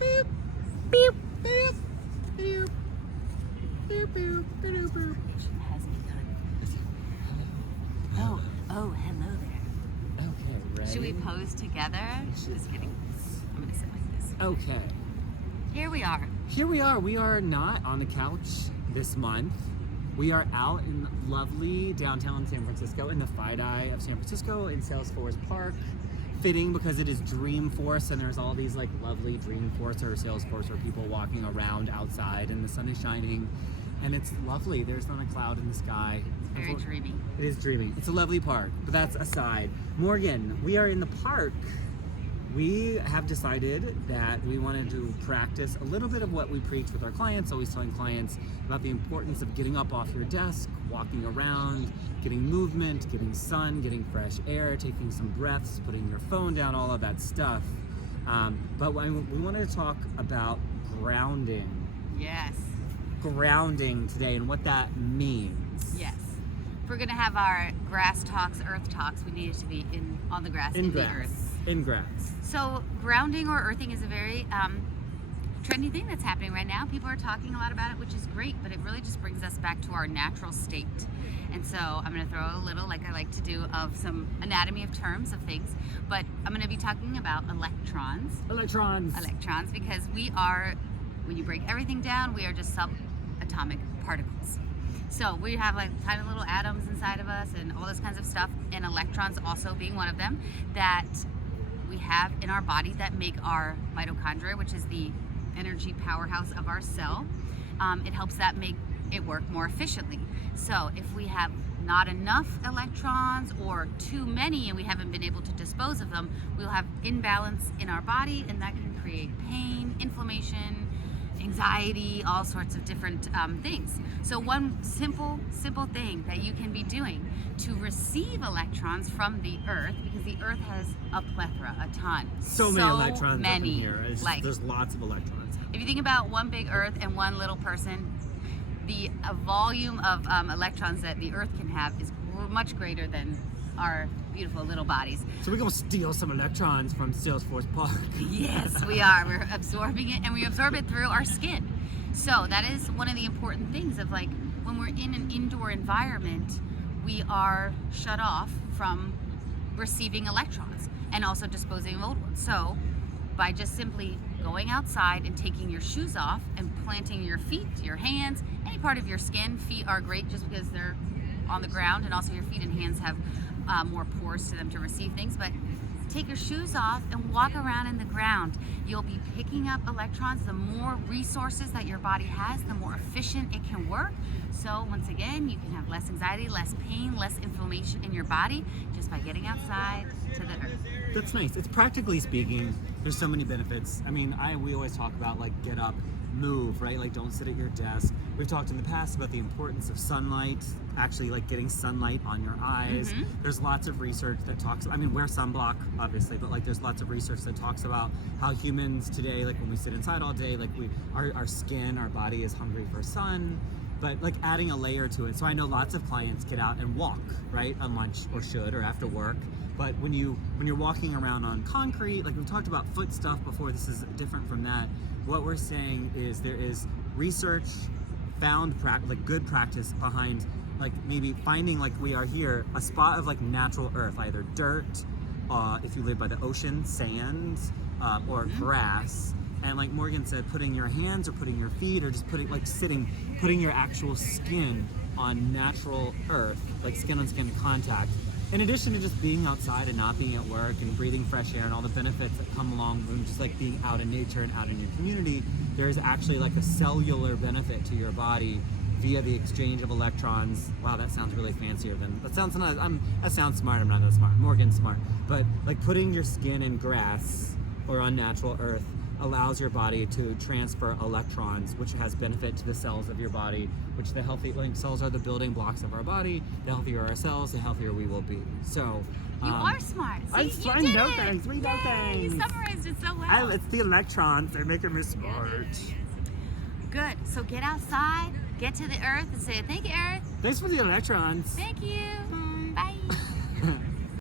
Boop, beep, boop, boop, boop, boop, boop, boop. Has begun. Oh, hello there. Okay, ready? Should we pose together? Just kidding. I'm gonna sit like this. Okay. Here we are. Here we are. We are not on the couch this month. We are out in lovely downtown San Francisco, in the FIDI of San Francisco, in Salesforce Park. Fitting because it is Dreamforce, and there's all these like lovely Dreamforce or Salesforce or people walking around outside, and the sun is shining, and it's lovely. There's not a cloud in the sky. It's very dreamy. It is dreamy. It's a lovely park, but that's aside. Morgan, we are in the park. We have decided that we wanted to practice a little bit of what we preach with our clients, always telling clients about the importance of getting up off your desk, walking around, getting movement, getting sun, getting fresh air, taking some breaths, putting your phone down, all of that stuff. But we wanted to talk about grounding. Yes. Grounding today and what that means. Yes. If we're gonna have our grass talks, earth talks, we need it to be on the grass, in the earth. In grass. So grounding or earthing is a very trendy thing that's happening right now. People are talking a lot about it, which is great, but it really just brings us back to our natural state. And so I'm going to throw a little, like I like to do, of some anatomy of terms of things, but I'm going to be talking about electrons. Electrons. Electrons, because we are, when you break everything down, we are just subatomic particles. So we have like tiny little atoms inside of us and all this kinds of stuff, and electrons also being one of them, that we have in our body that make our mitochondria, which is the energy powerhouse of our cell. It helps that make it work more efficiently. So if we have not enough electrons or too many and we haven't been able to dispose of them, we'll have imbalance in our body, and that can create pain, inflammation, anxiety, all sorts of different things. So one simple thing that you can be doing to receive electrons from the earth, because the earth has a plethora, a ton. So many electrons up in many. here. There's lots of electrons. If you think about one big earth and one little person, the volume of electrons that the earth can have is much greater than our beautiful little bodies. So we're gonna steal some electrons from Salesforce Park. Yes, we are. We're absorbing it, and we absorb it through our skin. So that is one of the important things of, like, when we're in an indoor environment, we are shut off from receiving electrons and also disposing of old ones. So by just simply going outside and taking your shoes off and planting your feet, your hands, any part of your skin. Feet are great just because they're on the ground, and also your feet and hands have more pores to them to receive things. But take your shoes off and walk around in the ground. You'll be picking up electrons. The more resources that your body has, the more efficient it can work. So once again, you can have less anxiety, less pain, less inflammation in your body just by getting outside to the earth. That's nice. It's practically speaking, there's so many benefits. I mean, we always talk about, like, get up, move, right? Like, don't sit at your desk. We've talked in the past about the importance of sunlight, actually, like, getting sunlight on your eyes. Mm-hmm. There's lots of research that talks, I mean, wear sunblock, obviously, but, like, there's lots of research that talks about how humans today, like, when we sit inside all day, like, our skin, our body is hungry for sun, but, like, adding a layer to it. So I know lots of clients get out and walk, right, on lunch or after work. But when you're walking around on concrete, like we've talked about foot stuff before, this is different from that. What we're saying is there is research, found like good practice behind, like, maybe finding, like we are here, a spot of, like, natural earth, either dirt, if you live by the ocean, sand, or grass. And like Morgan said, putting your hands or putting your feet or just putting your actual skin on natural earth, like skin on skin contact. In addition to just being outside and not being at work and breathing fresh air and all the benefits that come along from just, like, being out in nature and out in your community, there's actually, like, a cellular benefit to your body via the exchange of electrons. Wow, that sounds really fancier than, that sounds smart, I'm not that smart, Morgan's smart. But, like, putting your skin in grass or on natural earth allows your body to transfer electrons, which has benefit to the cells of your body, which the healthy, like, cells are the building blocks of our body. The healthier our cells, the healthier we will be. So you are smart. See, I know things. We know things. You summarized it so well. It's the electrons. They're making me smart. Good. So get outside, get to the earth, and say, thank you, Earth. Thanks for the electrons. Thank you.